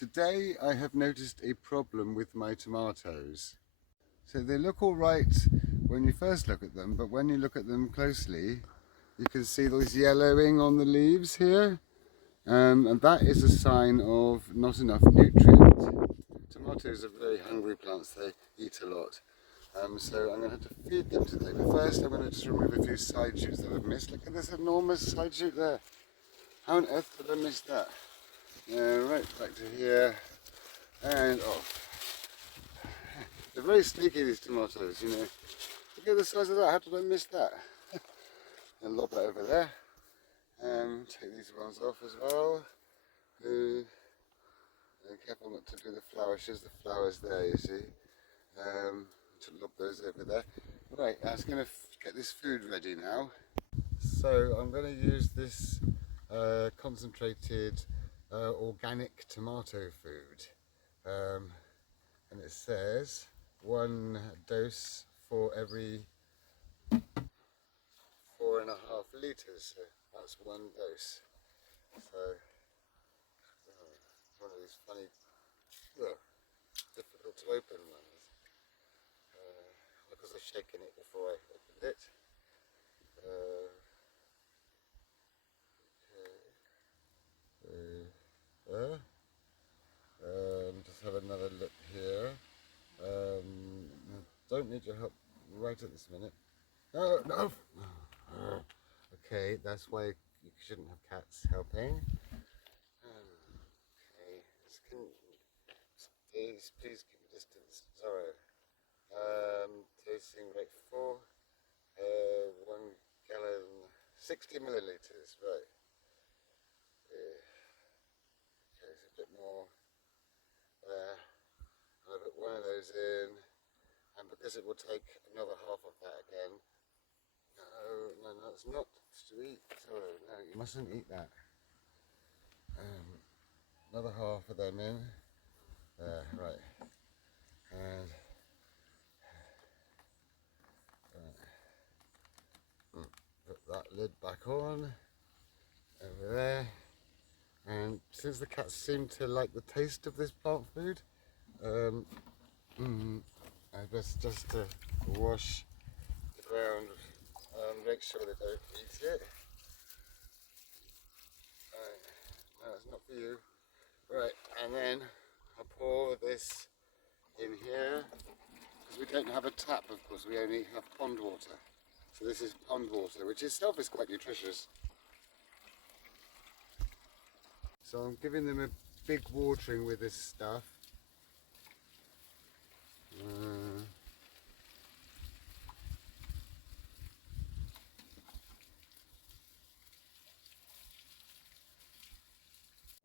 Today I have noticed a problem with my tomatoes. So they look all right when you first look at them, but when you look at them closely, you can see those yellowing on the leaves here, and that is a sign of not enough nutrient. Tomatoes are very hungry plants, they eat a lot. So I'm going to have to feed them today, but first I'm going to just remove a few side shoots that I've missed. Look at this enormous side shoot there. How on earth did I miss that? Right back to here and off. They're very sneaky, these tomatoes, you know. Look at the size of that, how did I miss that? And lob that over there. Take these ones off as well. Careful not to do the flowers, there's the flowers there, you see. To lob those over there. Right, I was going to get this food ready now. So I'm going to use this concentrated organic tomato food. And it says 1 dose for every 4.5 litres, so that's 1 dose. So it's one of these funny, difficult to open ones. Because I've shaken it before I opened it. Just have another look here. Don't need your help right at this minute. No. Okay, that's why you shouldn't have cats helping. Okay, please keep a distance. Sorry. Tasting rate 4, 1 gallon, 60 millilitres, right. Okay, so a bit more there. I'll put one of those in, and because it will take another half of that again. No, that's not to eat. Sorry, no, you mustn't eat that. Another half of them in. There, right. And put that lid back on over there. And since the cats seem to like the taste of this plant food, I best just wash the ground and make sure they don't eat it. Right, no, it's not for you. Right, and then I'll pour this in here, because we don't have a tap, of course, we only have pond water. So this is pond water, which itself is quite nutritious. So I'm giving them a big watering with this stuff.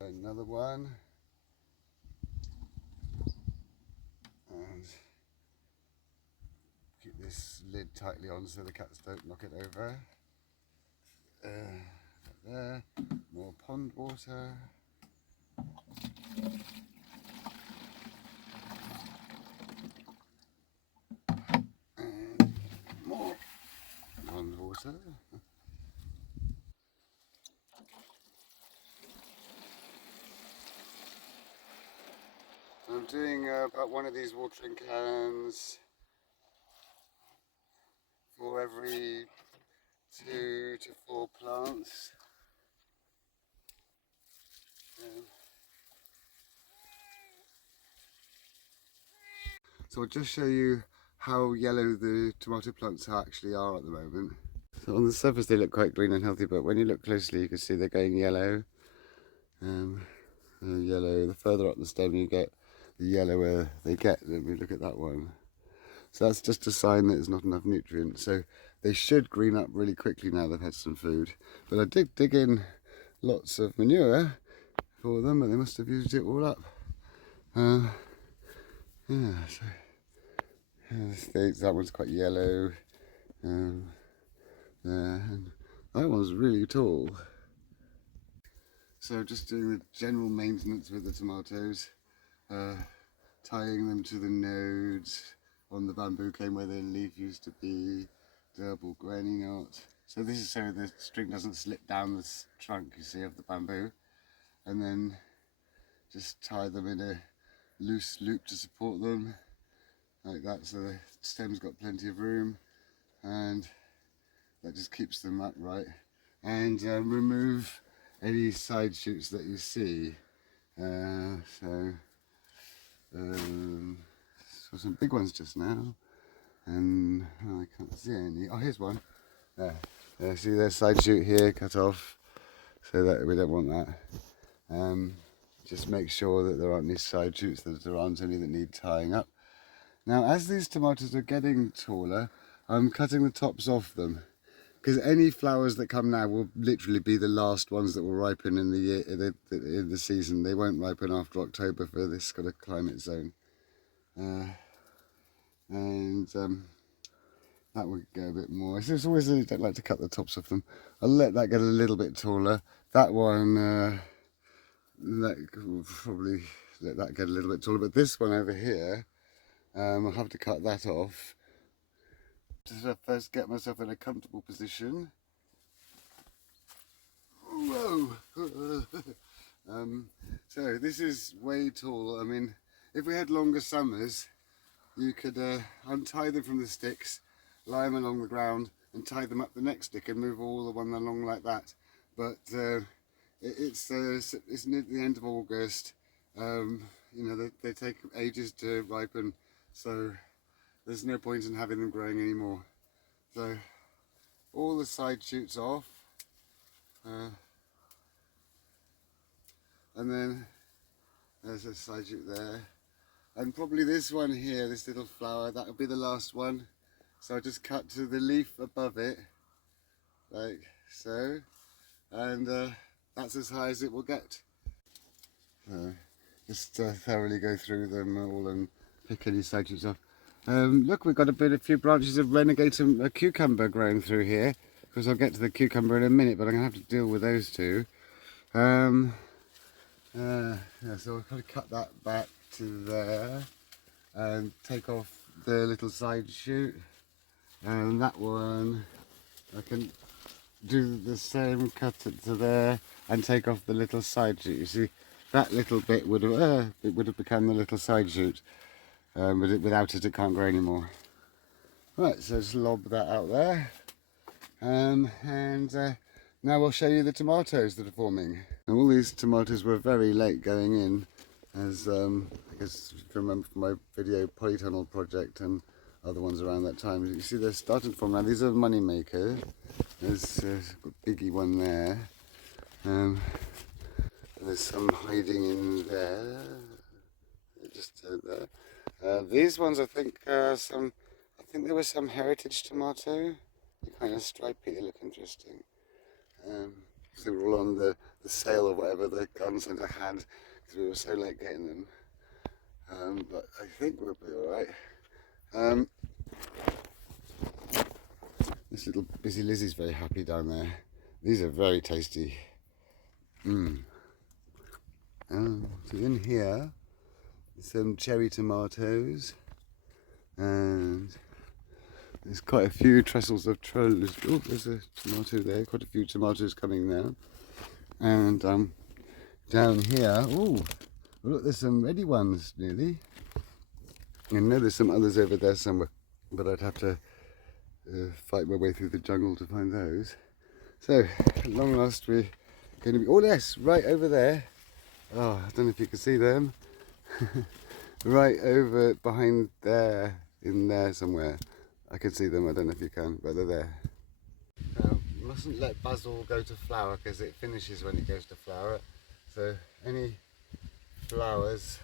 Another one. And keep this lid tightly on so the cats don't knock it over. There, more pond water. And more pond water. I'm doing about one of these watering cans for every 2 to 4 plants. So I'll just show you how yellow the tomato plants actually are at the moment. So on the surface they look quite green and healthy, but when you look closely you can see they're going yellow. Yellow, the further up the stem you get, the yellower they get. Let me look at that one. So that's just a sign that there's not enough nutrients. So they should green up really quickly now they've had some food. But I did dig in lots of manure for them, but they must have used it all up. That one's quite yellow. And that one's really tall. So just doing the general maintenance with the tomatoes, tying them to the nodes on the bamboo cane where the leaf used to be, double granny knot. So this is so the string doesn't slip down the trunk, you see, of the bamboo. And then just tie them in a loose loop to support them, like that, so the stem's got plenty of room, and that just keeps them upright. And remove any side shoots that you see. So saw some big ones just now, and I can't see any. Oh, here's one. There. See there's side shoot here cut off, so that we don't want that. Just make sure that there aren't any side shoots, that there aren't any that need tying up. Now, as these tomatoes are getting taller, I'm cutting the tops off them, because any flowers that come now will literally be the last ones that will ripen in the year, in the season. They won't ripen after October for this kind of climate zone. That would go a bit more. It's always I don't like to cut the tops off them. I'll let that get a little bit taller. That one, that will probably let that get a little bit taller. But this one over here, I'll have to cut that off. Just first get myself in a comfortable position. Whoa! So this is way tall. I mean, if we had longer summers, you could untie them from the sticks, lie them along the ground, and tie them up the next stick and move all the one along like that. But it's near the end of August. You know, they take ages to ripen, so there's no point in having them growing anymore. So all the side shoots off, and then there's a side shoot there, and probably this one here, this little flower, that will be the last one. So I just cut to the leaf above it, like so, and that's as high as it will get. Just thoroughly go through them all and pick any side shoots off. Look, we've got a few branches of renegade and cucumber growing through here. Of course, I'll get to the cucumber in a minute, but I'm going to have to deal with those two. Yeah, so I'll kind of cut that back to there and take off the little side shoot. And that one, I can do the same, cut it to there and take off the little side shoot. You see, that little bit would have become the little side shoot. But without it, it can't grow anymore. Right, so just lob that out there. Now we'll show you the tomatoes that are forming. And all these tomatoes were very late going in, as I guess if you remember from my video Polytunnel project and other ones around that time. You see they're starting to form now. These are money makers. There's a biggie one there. There's some hiding in there. Just there. These ones, I think there was some heritage tomato. They're kind of stripy, they look interesting. So they were all on the sale or whatever the garden centre had, because we were so late getting them. But I think we'll be alright. This little Busy Lizzie's very happy down there. These are very tasty. So in here, some cherry tomatoes, and there's quite a few trestles of trolls. Oh, there's a tomato there, quite a few tomatoes coming now. And down here, oh look, there's some ready ones nearly. I know there's some others over there somewhere, but I'd have to fight my way through the jungle to find those. So at long last we're going to be, oh yes, right over there. Oh, I don't know if you can see them. Right over behind there, in there somewhere. I can see them, I don't know if you can, but they're there. Now, you mustn't let basil go to flower because it finishes when it goes to flower. So any flowers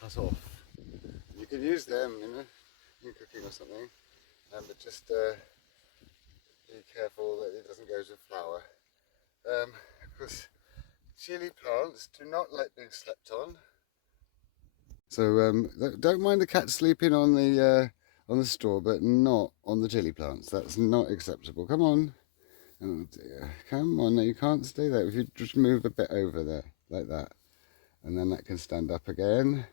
cut off. You can use them, you know, in cooking or something, but just be careful that it doesn't go to flower. Of course, chili plants do not like being slept on. So don't mind the cat sleeping on the straw, but not on the chili plants. That's not acceptable. Come on. Oh dear. Come on, no, you can't stay there. If you just move a bit over there, like that. And then that can stand up again.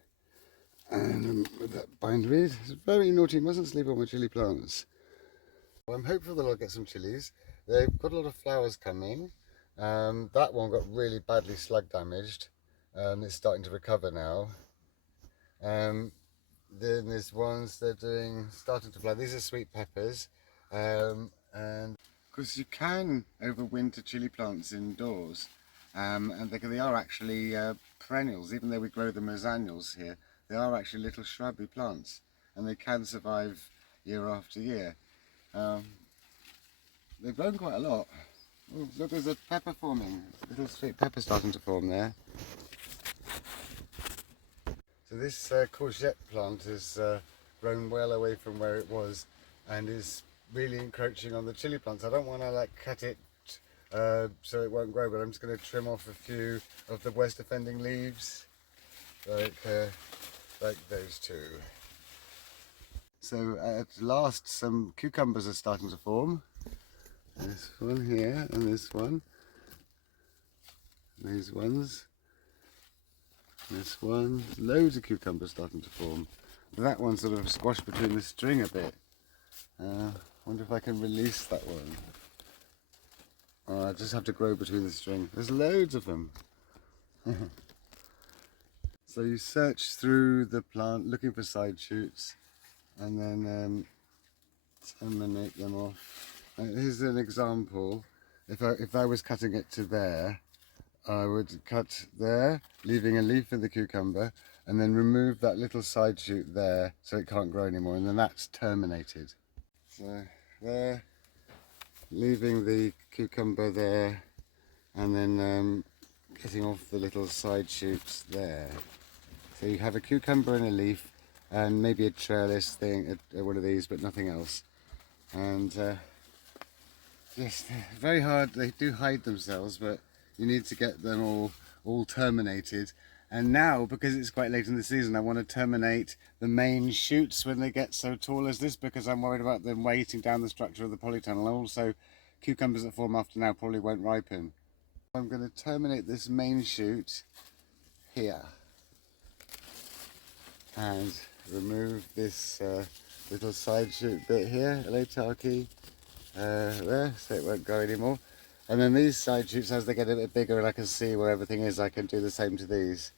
And with that bindweed, it's very naughty. You mustn't sleep on my chili plants. Well, I'm hopeful that I'll get some chilies. They've got a lot of flowers coming. That one got really badly slug damaged. and it's starting to recover now. Then there's ones that are starting to flower. These are sweet peppers, and because you can overwinter chili plants indoors, and they are actually perennials. Even though we grow them as annuals here, they are actually little shrubby plants, and they can survive year after year. They've grown quite a lot. Oh, look, there's a pepper forming. Little sweet pepper starting to form there. So this courgette plant has grown well away from where it was and is really encroaching on the chili plants. I don't want to like cut it so it won't grow, but I'm just going to trim off a few of the west offending leaves, like those two. So at last some cucumbers are starting to form. This one here and this one. These ones. This one. Loads of cucumbers starting to form. That one sort of squashed between the string a bit. Wonder if I can release that one. Oh, I just have to grow between the string. There's loads of them. So you search through the plant looking for side shoots and then terminate them off. Here's an example. If I was cutting it to there, I would cut there, leaving a leaf in the cucumber, and then remove that little side shoot there so it can't grow anymore, and then that's terminated. So there, leaving the cucumber there, and then cutting off the little side shoots there. So you have a cucumber and a leaf, and maybe a trellis thing, one of these, but nothing else. And yes, very hard. They do hide themselves, but you need to get them all terminated. And now, because it's quite late in the season, I want to terminate the main shoots when they get so tall as this, because I'm worried about them weighting down the structure of the polytunnel. And also, cucumbers that form after now probably won't ripen. I'm going to terminate this main shoot here and remove this little side shoot bit here, Elataki, there, so it won't go anymore. And then these side shoots, as they get a bit bigger and I can see where everything is, I can do the same to these.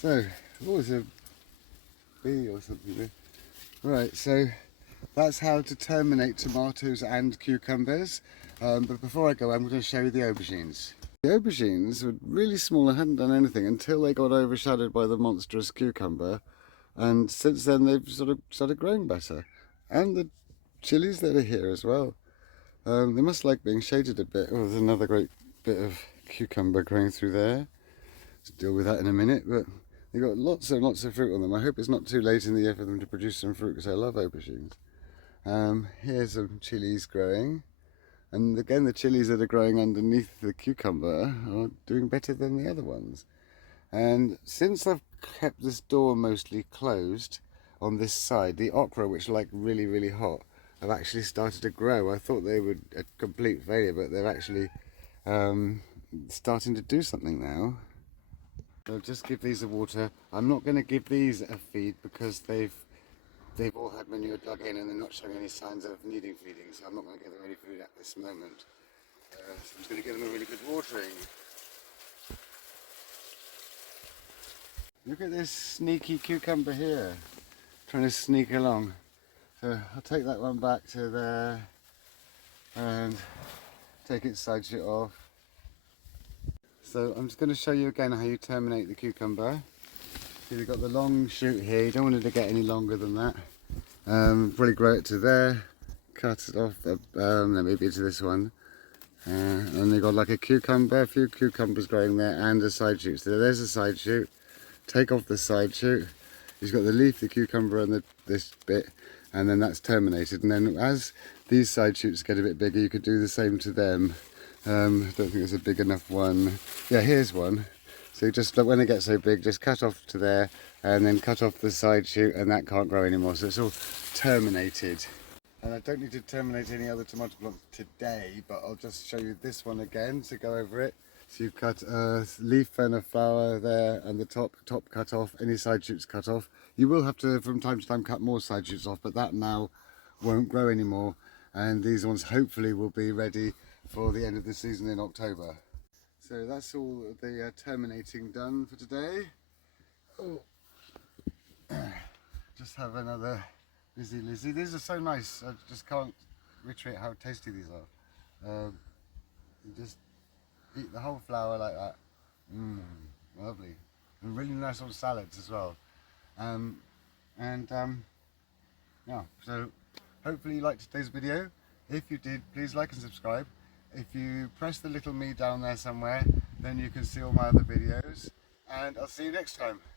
So, what was a bee or something there? Right, so that's how to terminate tomatoes and cucumbers. But before I go, I'm going to show you the aubergines. The aubergines were really small and hadn't done anything until they got overshadowed by the monstrous cucumber. And since then they've sort of started growing better. And the chilies that are here as well. They must like being shaded a bit. Oh, there's another great bit of cucumber growing through there. To deal with that in a minute, but they've got lots and lots of fruit on them. I hope it's not too late in the year for them to produce some fruit, because I love aubergines. Here's some chilies growing, and again the chilies that are growing underneath the cucumber are doing better than the other ones. And since I've kept this door mostly closed on this side, the okra, which are like really hot, have actually started to grow. I thought they would a complete failure, but they're actually starting to do something now. I'll just give these a water. I'm not going to give these a feed because they've all had manure dug in and they're not showing any signs of needing feeding, so I'm not going to give them any food at this moment. So I'm just going to give them a really good watering. Look at this sneaky cucumber here, trying to sneak along. So I'll take that one back to there and take its side shoot off. So I'm just going to show you again how you terminate the cucumber. So you've got the long shoot here, you don't want it to get any longer than that. Probably grow it to there, cut it off, then maybe to this one. And they've got like a cucumber, a few cucumbers growing there and a side shoot. So there's a side shoot, take off the side shoot. You've got the leaf, the cucumber and this bit, and then that's terminated. And then as these side shoots get a bit bigger, you could do the same to them. I don't think there's a big enough one. Yeah, here's one. So you just, when it gets so big, just cut off to there and then cut off the side shoot, and that can't grow anymore. So it's all terminated. And I don't need to terminate any other tomato plants today, but I'll just show you this one again to go over it. So you cut a leaf and a flower there, and the top cut off, any side shoots cut off. You will have to from time to time cut more side shoots off, but that now won't grow anymore, and these ones hopefully will be ready for the end of the season in October. So that's all the terminating done for today. Oh. Just have another busy Lizzie. These are so nice, I just can't reiterate how tasty these are. You just eat the whole flower like that. Lovely. And really nice on salads as well. Yeah, so hopefully you liked today's video. If you did, please like and subscribe. If you press the little me down there somewhere, then you can see all my other videos. And I'll see you next time.